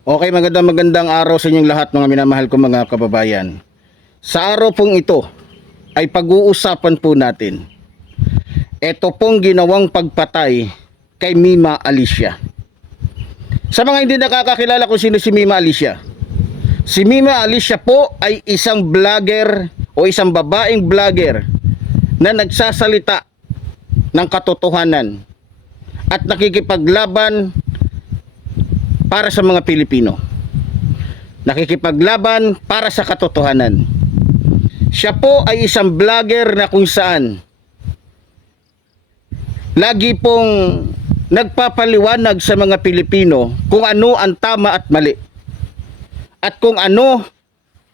Okay, magandang araw sa inyong lahat mga minamahal kong mga kababayan. Sa araw pong ito ay pag-uusapan po natin ito pong ginawang pagpatay kay Mima Alicia. Sa mga hindi nakakakilala kung sino si Mima Alicia, si Mima Alicia po ay isang vlogger o isang babaeng vlogger na nagsasalita ng katotohanan at nakikipaglaban para sa mga Pilipino. Nakikipaglaban para sa katotohanan. Siya po ay isang vlogger na kung saan lagi pong nagpapaliwanag sa mga Pilipino kung ano ang tama at mali. At kung ano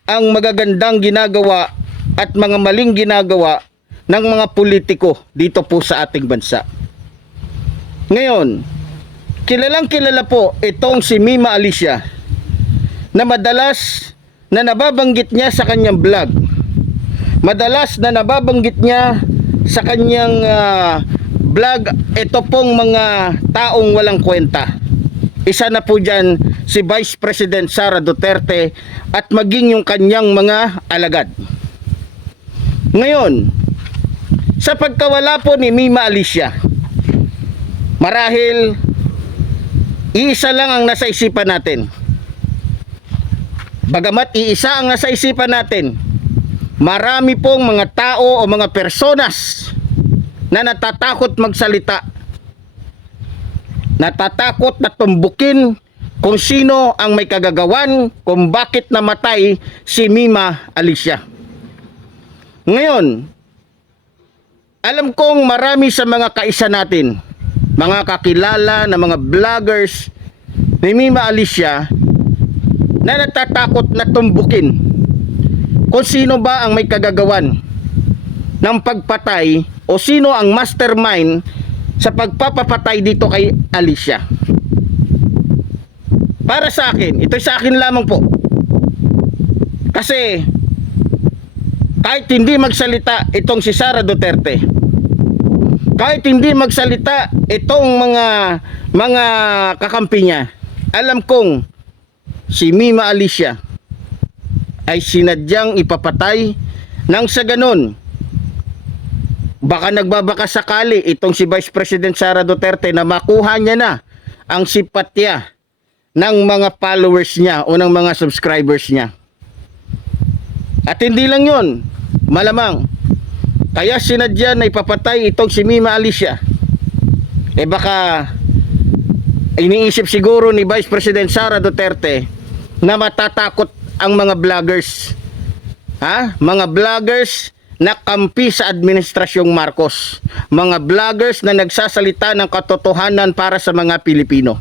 ang magagandang ginagawa at mga maling ginagawa ng mga politiko dito po sa ating bansa. Ngayon, kilalang kilala po itong si Mima Alicia na madalas na nababanggit niya sa kanyang vlog. Madalas na nababanggit niya sa kanyang vlog ito pong mga taong walang kwenta. Isa na po dyan si Vice President Sara Duterte at maging yung kanyang mga alagad. Ngayon, sa pagkawala po ni Mima Alicia, marahil iisa lang ang nasa isipan natin. Bagamat iisa ang nasa isipan natin, marami pong mga tao o mga personas na natatakot magsalita. Natatakot na tumbukin kung sino ang may kagagawan kung bakit namatay si Mima Alicia. Ngayon, alam kong marami sa mga kaisa natin, mga kakilala na mga vloggers ni Mima Alicia na natatakot na tumbukin kung sino ba ang may kagagawan ng pagpatay o sino ang mastermind sa pagpapapatay dito kay Alicia. Para sa akin, ito sa akin lamang po. Kasi kahit hindi magsalita itong si Sara Duterte, kahit hindi magsalita itong mga kakampi niya, alam kong si Mima Alicia ay sinadyang ipapatay nang sa ganun baka nagbabaka sakali itong si Vice President Sara Duterte na makuha niya na ang simpatya ng mga followers niya o ng mga subscribers niya. At hindi lang yun, malamang kaya sinadya na ipapatay itong si Mima Alicia, baka iniisip siguro ni Vice President Sara Duterte na matatakot ang mga vloggers, mga vloggers na kampi sa administrasyong Marcos, mga vloggers na nagsasalita ng katotohanan para sa mga Pilipino.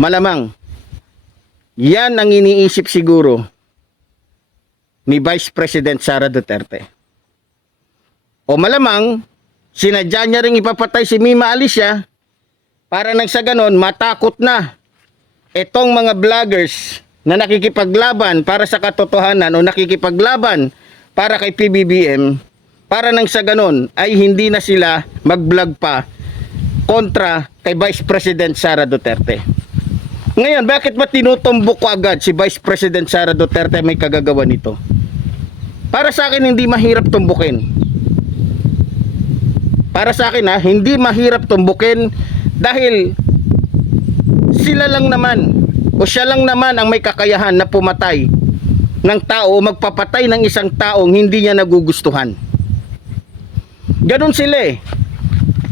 Malamang yan ang iniisip siguro ni Vice President Sara Duterte. O malamang sinadya niya ring ipapatay si Mima Alicia para nang sa ganon matakot na itong mga vloggers na nakikipaglaban para sa katotohanan o nakikipaglaban para kay PBBM, para nang sa ganon ay hindi na sila mag-vlog pa kontra kay Vice President Sara Duterte. Ngayon, bakit ba tinutumbok ko agad si Vice President Sara Duterte may kagagawa nito? Para sa akin hindi mahirap tumbukin. Para sa akin hindi mahirap tumbukin dahil sila lang naman o siya lang naman ang may kakayahan na pumatay ng tao o magpapatay ng isang taong hindi niya nagugustuhan. Ganon sila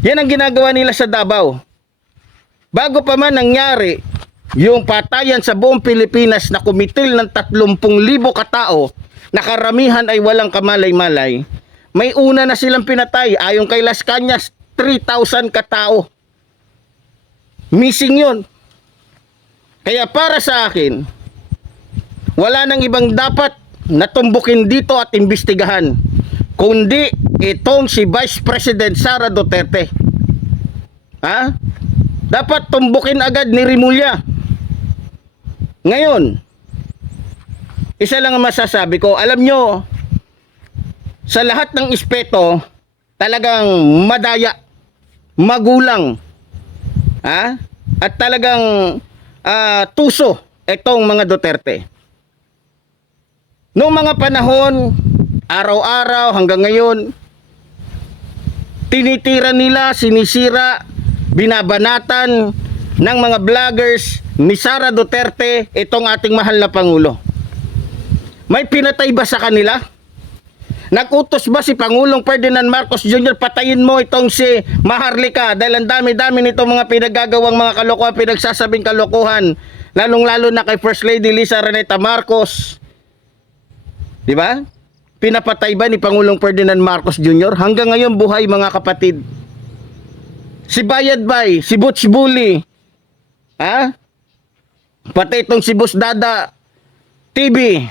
Yan ang ginagawa nila sa Davao. Bago pa man nangyari yung patayan sa buong Pilipinas na kumitil ng 30,000 katao na karamihan ay walang kamalay-malay, may una na silang pinatay. Ayon kay Las Cañas, 3,000 katao. Missing yun. Kaya para sa akin, wala nang ibang dapat natumbukin dito at imbestigahan kundi itong si Vice President Sara Duterte. Dapat tumbukin agad ni Rimulya. Ngayon, isa lang ang masasabi ko, alam nyo, sa lahat ng ispeto, talagang madaya, magulang, at talagang tuso itong mga Duterte. Noong mga panahon, araw-araw hanggang ngayon, tinitira nila, sinisira, binabanatan ng mga vloggers ni Sara Duterte itong ating mahal na Pangulo. May pinatay ba sa kanila? Nag-utos ba si Pangulong Ferdinand Marcos Jr. patayin mo itong si Maharlika dahil ang dami-dami nitong mga pinagagawang mga kalokohan, pinagsasabing kalokohan, lalong-lalo na kay First Lady Lisa Araneta Marcos? Di ba? Pinapatay ba ni Pangulong Ferdinand Marcos Jr.? Hanggang ngayon buhay, mga kapatid. Si Bayad Bay, si Butch Bully, pati itong si Boss Dada TV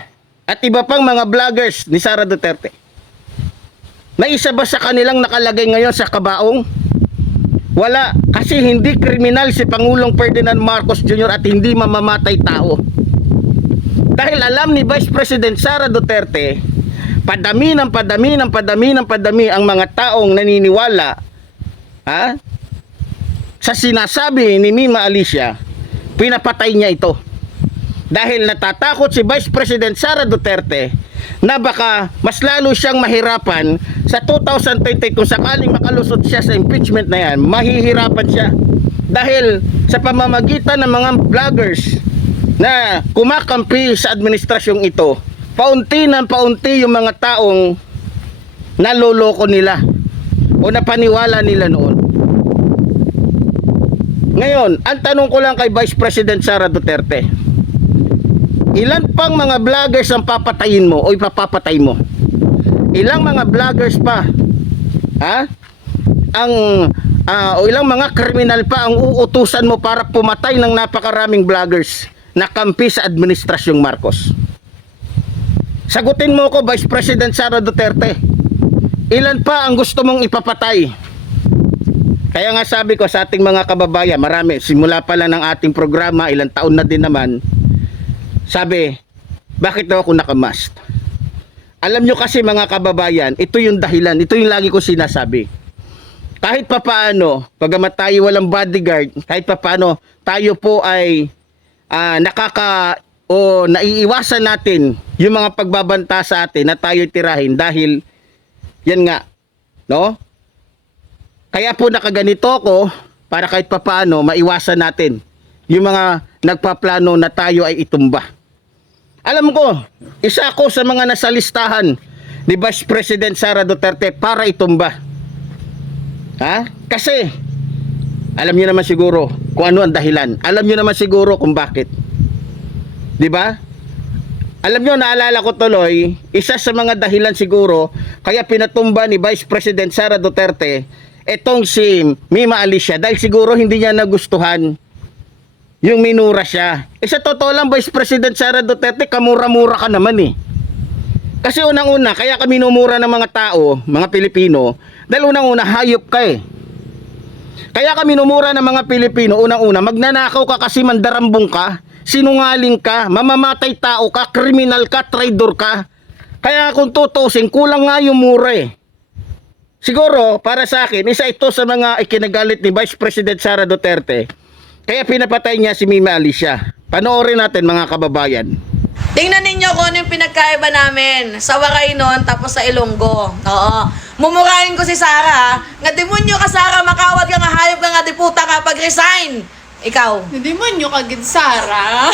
at iba pang mga vloggers ni Sara Duterte. May isa ba sa kanilang nakalagay ngayon sa kabaong? Wala, kasi hindi kriminal si Pangulong Ferdinand Marcos Jr. at hindi mamamatay tao. Dahil alam ni Vice President Sara Duterte, padami ang mga taong naniniwala sa sinasabi ni Mima Alicia, pinapatay niya ito. Dahil natatakot si Vice President Sara Duterte na baka mas lalo siyang mahirapan sa 2020 kung sakaling makalusot siya sa impeachment na yan, mahihirapan siya. Dahil sa pamamagitan ng mga vloggers na kumakampi sa administrasyong ito, paunti ng paunti yung mga taong naloloko nila o napaniwala nila noon. Ngayon, ang tanong ko lang kay Vice President Sara Duterte, ilan pang mga vloggers ang papatayin mo o ipapapatay mo? Ilang mga vloggers pa o ilang mga kriminal pa ang uutusan mo para pumatay ng napakaraming vloggers na kampi sa administrasyong Marcos? Sagutin mo ko, Vice President Sara Duterte. Ilan pa ang gusto mong ipapatay? Kaya nga sabi ko sa ating mga kababayan, marami, simula pa lang ng ating programa, ilang taon na din naman, sabi, bakit daw ako nakamask? Alam nyo kasi mga kababayan, ito yung dahilan, ito yung lagi ko sinasabi. Kahit papaano, pagamat tayo walang bodyguard, kahit papaano, tayo po ay naiiwasan natin yung mga pagbabanta sa atin na tayo tirahin dahil yan nga, no? Kaya po nakaganito ko para kahit papaano maiwasan natin yung mga nagpaplano na tayo ay itumba. Alam ko, isa ako sa mga nasa listahan ni Vice President Sara Duterte para itumba. Kasi alam niyo naman siguro kung ano ang dahilan. Alam niyo naman siguro kung bakit. 'Di ba? Alam niyo, naalala ko tuloy, isa sa mga dahilan siguro kaya pinatumba ni Vice President Sara Duterte etong si Mima Alicia dahil siguro hindi niya nagustuhan yung minura siya. Sa totoo lang, Vice President Sara Duterte, kamura-mura ka naman eh. Kasi unang-una, kaya ka minumura ng mga tao, mga Pilipino, dahil unang-una, hayop ka eh. Kaya ka minumura ng mga Pilipino, unang-una, magnanakaw ka kasi mandarambong ka, sinungaling ka, mamamatay tao ka, kriminal ka, traidor ka. Kaya kung tutusin, kulang nga yung mura eh. Siguro, para sa akin, isa ito sa mga ikinagalit ni Vice President Sara Duterte. Kaya pinapatay niya si Mima Alicia. Panoorin natin mga kababayan. Tingnan ninyo kung ano yung pinagkaiba namin sa Wakainon tapos sa Ilonggo. Oo. Mumurahin ko si Sara. Nga demonyo ka, Sara, makawat ka nga, hayop ka nga, diputa ka, pag-resign. Ikaw. Hindi mo nyo kagid, Sara.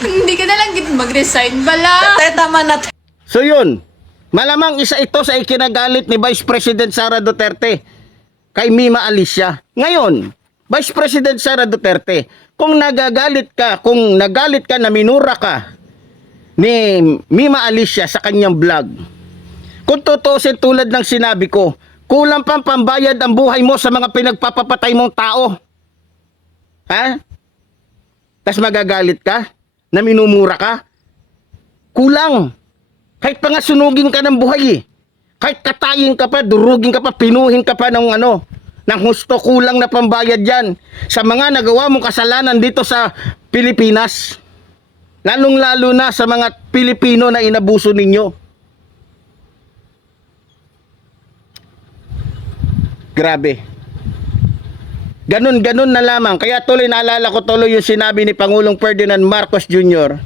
Hindi ka na lang gid mag-resign, bala. Teta man na. So yun, malamang isa ito sa ikinagalit ni Vice President Sara Duterte kay Mima Alicia. Ngayon, Vice President Sara Duterte, kung nagalit ka na minura ka ni Mima Alicia sa kanyang vlog, kung tutusin tulad ng sinabi ko, kulang pang pambayad ang buhay mo sa mga pinagpapapatay mong tao. Tas magagalit ka na minumura ka? Kulang. Kahit pa nga sunugin ka ng buhay eh. Kahit katayin ka pa, durugin ka pa, pinuhin ka pa ng ng husto, kulang na pambayad yan sa mga nagawa mong kasalanan dito sa Pilipinas. Lalong-lalo na sa mga Pilipino na inabuso ninyo. Grabe. Ganun-ganun na lamang. Kaya tuloy naalala ko tuloy yung sinabi ni Pangulong Ferdinand Marcos Jr.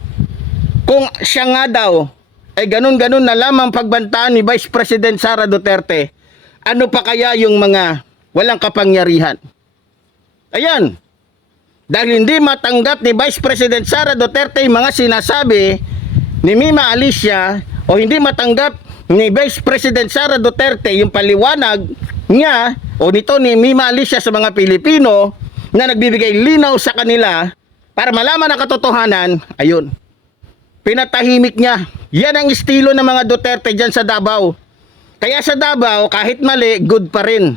Kung siya nga daw ay ganun-ganun na lamang pagbantaan ni Vice President Sara Duterte, ano pa kaya yung mga walang kapangyarihan? Ayan. Dahil hindi matanggap ni Vice President Sara Duterte yung mga sinasabi ni Mima Alicia, o hindi matanggap ni Vice President Sara Duterte yung paliwanag niya o nito ni Mima Alicia sa mga Pilipino na nagbibigay linaw sa kanila para malaman ang katotohanan, ayun, pinatahimik niya. Yan ang estilo ng mga Duterte dyan sa Davao. Kaya sa Davao, kahit mali, good pa rin.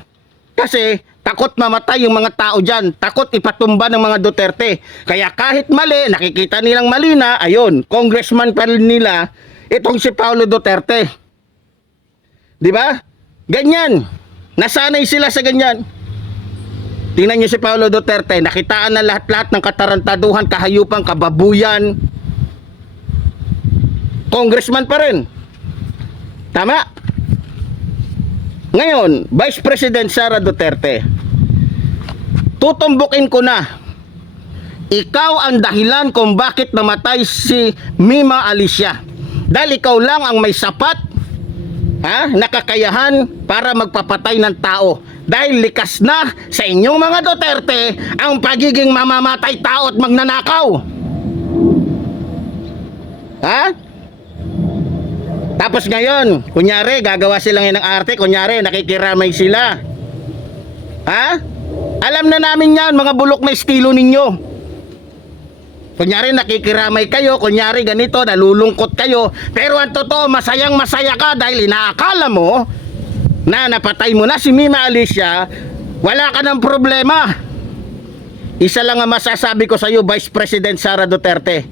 Kasi takot mamatay yung mga tao dyan. Takot ipatumba ng mga Duterte. Kaya kahit mali, nakikita nilang mali na, ayun, congressman pa rin nila, itong si Paulo Duterte. Di ba? Ganyan. Nasanay sila sa ganyan. Tingnan niyo si Paulo Duterte, nakitaan na lahat-lahat ng katarantaduhan, kahayupan, kababuyan. Congressman pa rin. Tama? Ngayon, Vice President Sara Duterte, tutumbukin ko na. Ikaw ang dahilan kung bakit namatay si Mima Alicia. Dahil ikaw lang ang may sapat nakakayahan para magpapatay ng tao. Dahil likas na sa inyong mga Duterte ang pagiging mamamatay tao at magnanakaw. Tapos ngayon, kunyari, gagawa silang ng arte, kunyari, nakikiramay sila. Alam na namin yan, mga bulok na estilo ninyo. Kunyari, nakikiramay kayo, kunyari, ganito, nalulungkot kayo. Pero ang totoo, masayang masaya ka dahil inaakala mo na napatay mo na si Mima Alicia, wala ka ng problema. Isa lang ang masasabi ko sa iyo, Vice President Sara Duterte.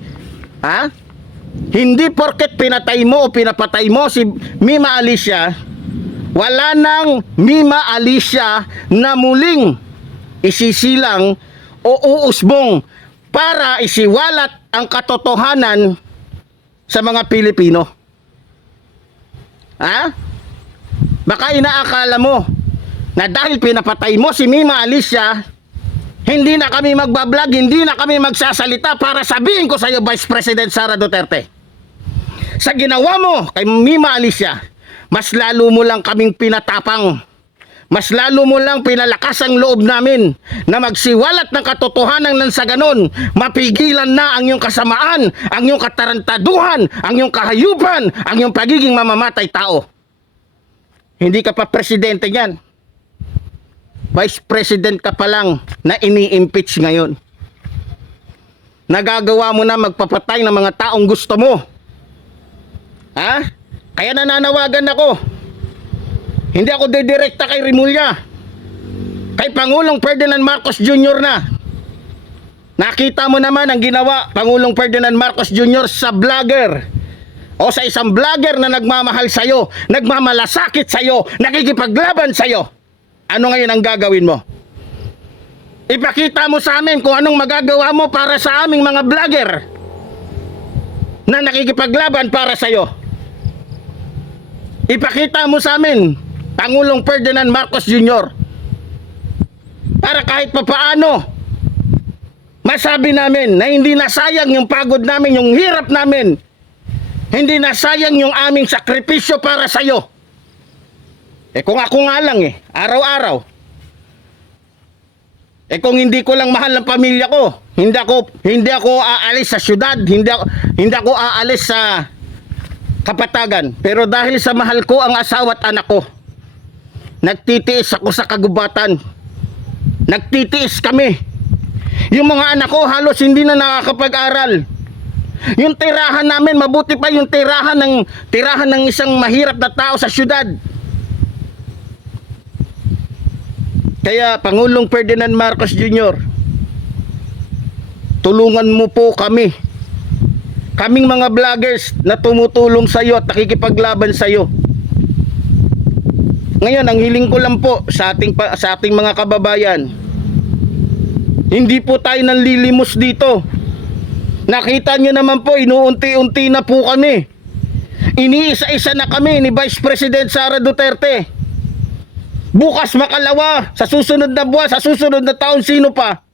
Hindi porket pinatay mo o pinapatay mo si Mima Alicia, wala nang Mima Alicia na muling isisilang o uusbong para isiwalat ang katotohanan sa mga Pilipino. Baka inaakala mo na dahil pinapatay mo si Mima Alicia, hindi na kami magbablog, hindi na kami magsasalita para sabihin ko sa iyo, Vice President Sara Duterte. Sa ginawa mo kay Mima Alicia, mas lalo mo lang kaming pinatapang. Mas lalo mo lang pinalakas ang loob namin na magsiwalat ng katotohanan ng sa ganon, mapigilan na ang iyong kasamaan, ang iyong katarantaduhan, ang iyong kahayupan, ang iyong pagiging mamamatay tao. Hindi ka pa presidente niyan. Vice President ka pa lang na ini-impeach ngayon. Nagagawa mo na magpapatay ng mga taong gusto mo. Kaya nananawagan ako. Hindi ako didirekta kay Rimulya. Kay Pangulong Ferdinand Marcos Jr. na. Nakita mo naman ang ginawa Pangulong Ferdinand Marcos Jr. sa vlogger. O sa isang vlogger na nagmamahal sa'yo, nagmamalasakit sa'yo, nakikipaglaban sa'yo. Ano ngayon ang gagawin mo? Ipakita mo sa amin kung anong magagawa mo para sa aming mga vlogger na nakikipaglaban para sa'yo. Ipakita mo sa amin, Pangulong Ferdinand Marcos Jr. Para kahit papaano, masabi namin na hindi nasayang yung pagod namin, yung hirap namin. Hindi nasayang yung aming sakripisyo para sa'yo. Kung ako nga lang araw-araw. Kung hindi ko lang mahal ang pamilya ko, hindi ako aalis sa syudad, hindi ako aalis sa Kapatagan. Pero dahil sa mahal ko ang asawa at anak ko, nagtitiis ako sa kagubatan. Nagtitiis kami. Yung mga anak ko halos hindi na nakakapag-aral. Yung tirahan namin, mabuti pa yung tirahan ng isang mahirap na tao sa syudad. Kaya Pangulong Ferdinand Marcos Jr., tulungan mo po kami. Kaming mga vloggers na tumutulong sa iyo at nakikipaglaban sa iyo. Ngayon, ang hiling ko lang po sa ating mga kababayan, hindi po tayo nanlilimos dito. Nakita nyo naman po, inuunti-unti na po kami. Iniisa-isa na kami ni Vice President Sara Duterte. Bukas makalawa, sa susunod na buwan, sa susunod na taon, sino pa?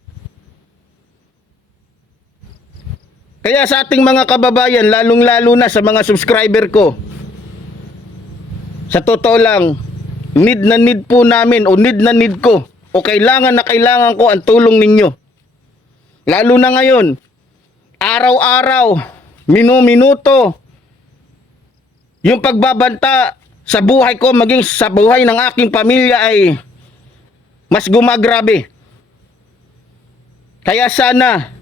Kaya sa ating mga kababayan, lalong-lalo na sa mga subscriber ko, sa totoo lang, need na need po namin o need na need ko o kailangan na kailangan ko ang tulong ninyo. Lalo na ngayon, araw-araw, minuto, yung pagbabanta sa buhay ko maging sa buhay ng aking pamilya ay mas gumagrabe. Kaya sana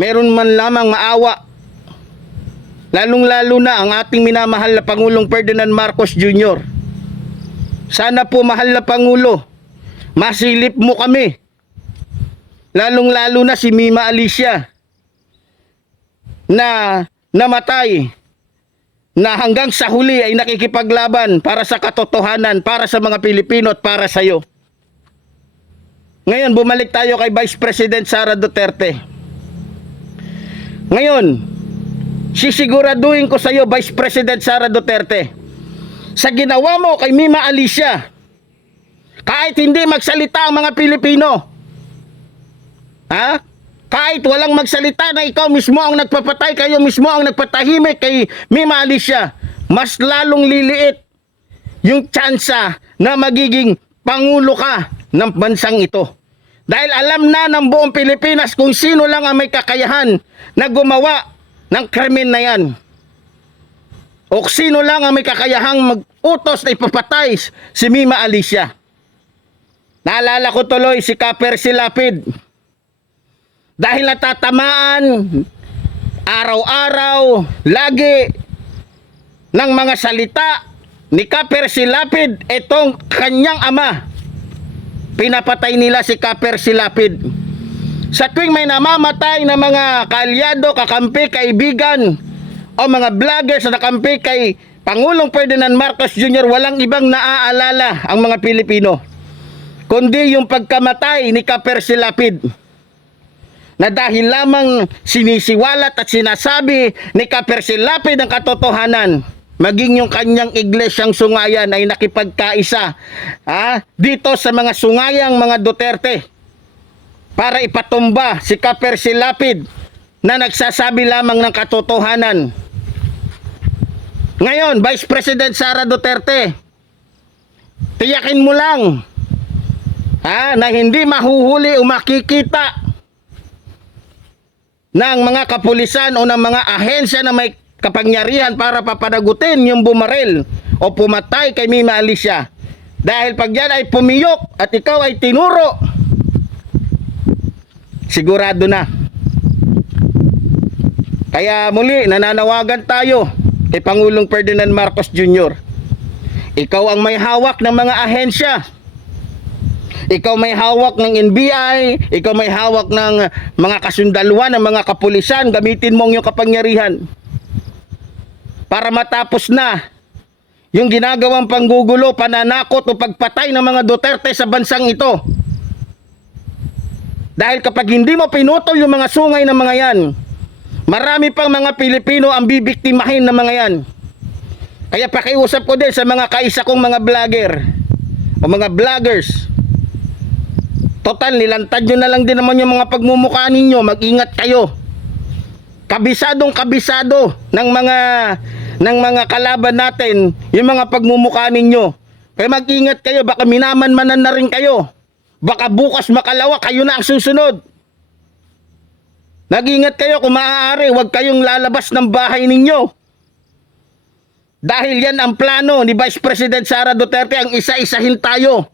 meron man lamang maawa, lalong-lalo na ang ating minamahal na Pangulong Ferdinand Marcos Jr. Sana po, mahal na Pangulo, masilip mo kami, lalong-lalo na si Mima Alicia na namatay, na hanggang sa huli ay nakikipaglaban para sa katotohanan, para sa mga Pilipino at para sa iyo. Ngayon, bumalik tayo kay Vice President Sara Duterte. Ngayon, sisiguraduhin ko sa iyo, Vice President Sara Duterte, sa ginawa mo kay Mima Alicia, kahit hindi magsalita ang mga Pilipino, kahit walang magsalita na ikaw mismo ang nagpapatay, kayo mismo ang nagpatahimik kay Mima Alicia, mas lalong liliit yung tsansa na magiging pangulo ka ng bansang ito. Dahil alam na ng buong Pilipinas kung sino lang ang may kakayahan na gumawa ng krimen na yan. O sino lang ang may kakayahang mag-utos na ipapatay si Mima Alicia. Naalala ko tuloy si Kaper Silapid. Dahil natatamaan araw-araw, lagi ng mga salita ni Kaper Silapid, itong kanyang ama. Pinapatay nila si Kaper Silapid. Sa tuwing may namamatay na mga kaalyado, kakampi, kaibigan, o mga vloggers na nakampi kay Pangulong Ferdinand Marcos Jr., walang ibang naaalala ang mga Pilipino, kundi yung pagkamatay ni Kaper Silapid. Na dahil lamang sinisiwalat at sinasabi ni Kaper Silapid ang katotohanan, maging yung kanyang iglesyang sungayan ay nakipagkaisa dito sa mga sungayang mga Duterte para ipatumba si Kaper Silapid na nagsasabi lamang ng katotohanan. Ngayon, Vice President Sara Duterte, tiyakin mo lang na hindi mahuhuli o makikita ng mga kapulisan o ng mga ahensya na may kapangyarihan para papanagutin yung bumaril o pumatay kay Mima Alicia. Dahil pag yan ay pumiyok at ikaw ay tinuro, sigurado na. Kaya muli, nananawagan tayo kay Pangulong Ferdinand Marcos Jr. Ikaw ang may hawak ng mga ahensya. Ikaw may hawak ng NBI, ikaw may hawak ng mga kasundaluhan, ng mga kapulisan. Gamitin mo ang iyong kapangyarihan para matapos na yung ginagawang panggugulo, pananakot o pagpatay ng mga Duterte sa bansang ito. Dahil kapag hindi mo pinutol yung mga sungay ng mga yan, marami pang mga Pilipino ang bibiktimahin ng mga yan. Kaya pakiusap ko din sa mga kaisa kong mga vlogger o mga vloggers, total, nilantad nyo na lang din naman yung mga pagmumukha ninyo. Mag-ingat kayo. Kabisado ng mga kalaban natin yung mga pagmumukha ninyo. Kaya mag-ingat kayo. Baka minaman-manan na rin kayo. Baka bukas makalawa kayo na ang susunod. Nag-ingat kayo, kung maaari, huwag kayong lalabas ng bahay ninyo. Dahil yan ang plano ni Vice President Sara Duterte, ang isa-isahin tayo.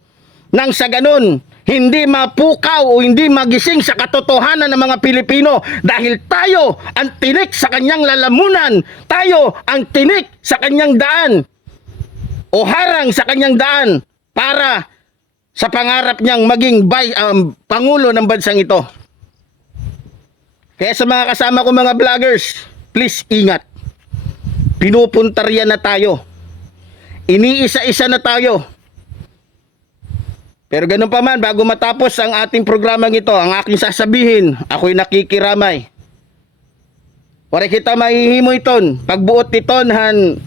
Nang sa ganun, hindi mapukaw o hindi magising sa katotohanan ng mga Pilipino, dahil tayo ang tinik sa kanyang lalamunan, tayo ang tinik sa kanyang daan o harang sa kanyang daan para sa pangarap niyang maging Pangulo ng bansang ito. Kaya sa mga kasama ko mga vloggers, please ingat. Pinupuntaryan na tayo. Iniisa-isa na tayo. Pero ganun pa man, bago matapos ang ating programang ito, ang aking sasabihin, ako'y nakikiramay. Wala kita mahihimo iton, pagbuot iton han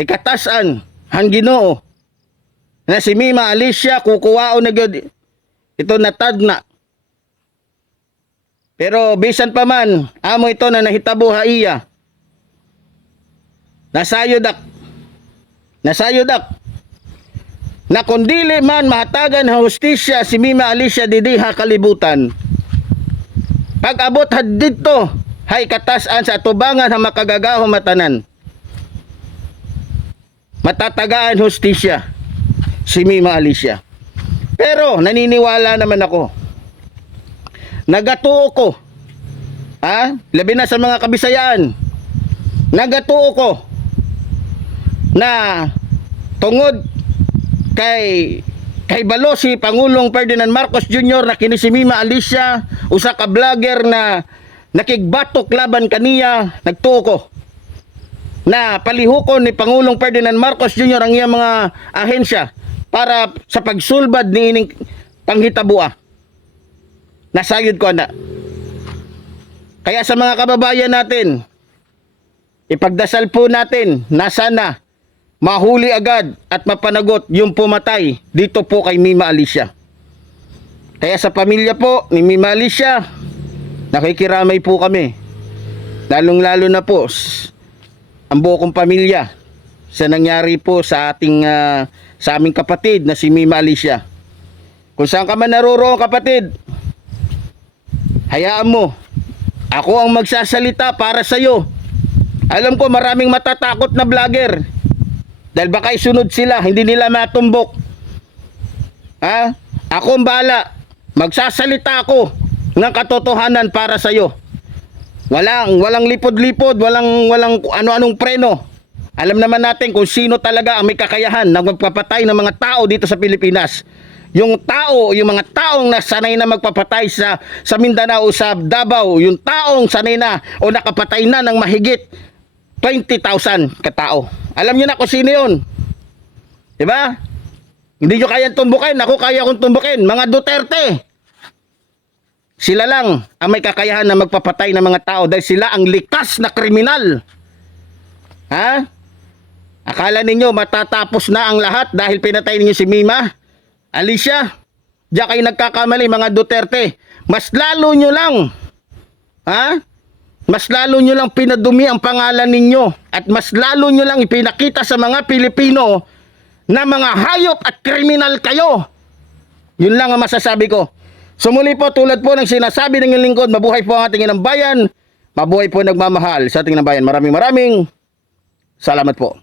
hikatasan ang Ginoo na si Mima Alicia kukuwao na gyud ito natagna. Pero bisan pa man amo ito na nahitabo ha iya. Nasayod ak na kundili man mahatagan ha hustisya si Mima Alicia didiha kalibutan. Pag-abot had dito hay katasan sa atubangan ha makagagahom matanan. Matatagaan hustisya si Mima Alicia. Pero naniniwala naman ako. Nagatuo ko. Labi na sa mga Kabisayaan. Nagatuo ko na tungod kay balo si Pangulong Ferdinand Marcos Jr. na kini si Mima Alicia, usa ka vlogger na nakigbatok laban kaniya, nagtuo ko na palihukon ni Pangulong Ferdinand Marcos Jr. ang iyang mga ahensya para sa pagsulbad ni ining panghitabua. Nasayod ko na. Kaya sa mga kababayan natin, ipagdasal po natin na sana mahuli agad at mapanagot yung pumatay dito po kay Mima Alicia. Kaya sa pamilya po ni Mima Alicia, nakikiramay po kami. Lalong-lalo na po ang buo kong pamilya sa nangyari po sa aming kapatid na si Mima Alicia. Kung saan ka man naroroon kapatid, hayaan mo. Ako ang magsasalita para sa iyo. Alam ko maraming matatakot na vlogger. Dahil baka isunod sila, hindi nila matumbok. Ako ang bahala. Magsasalita ako ng katotohanan para sa iyo. Walang lipod-lipod, walang ano-anong preno. Alam naman natin kung sino talaga ang may kakayahan na magpapatay ng mga tao dito sa Pilipinas. Yung mga taong nasanay na magpapatay sa Mindanao, sa Davao, yung taong sanay na o nakapatay na ng mahigit 20,000 katao. Alam niyo na kung sino yun. Diba? Hindi nyo kayang tumbukin. Ako kaya kong tumbukin. Mga Duterte. Sila lang ang may kakayahan na magpapatay ng mga tao dahil sila ang likas na kriminal. Akala ninyo matatapos na ang lahat dahil pinatay ninyo si Mima Alicia? Diyan kayo nagkakamali mga Duterte. Mas lalo nyo lang mas lalo nyo lang pinadumi ang pangalan ninyo at mas lalo nyo lang ipinakita sa mga Pilipino na mga hayop at kriminal kayo. Yun lang ang masasabi ko. Sumuli po tulad po ng sinasabi ng inyong lingkod, mabuhay po ang ating inang bayan, mabuhay po nagmamahal sa ating inang bayan. Maraming salamat po.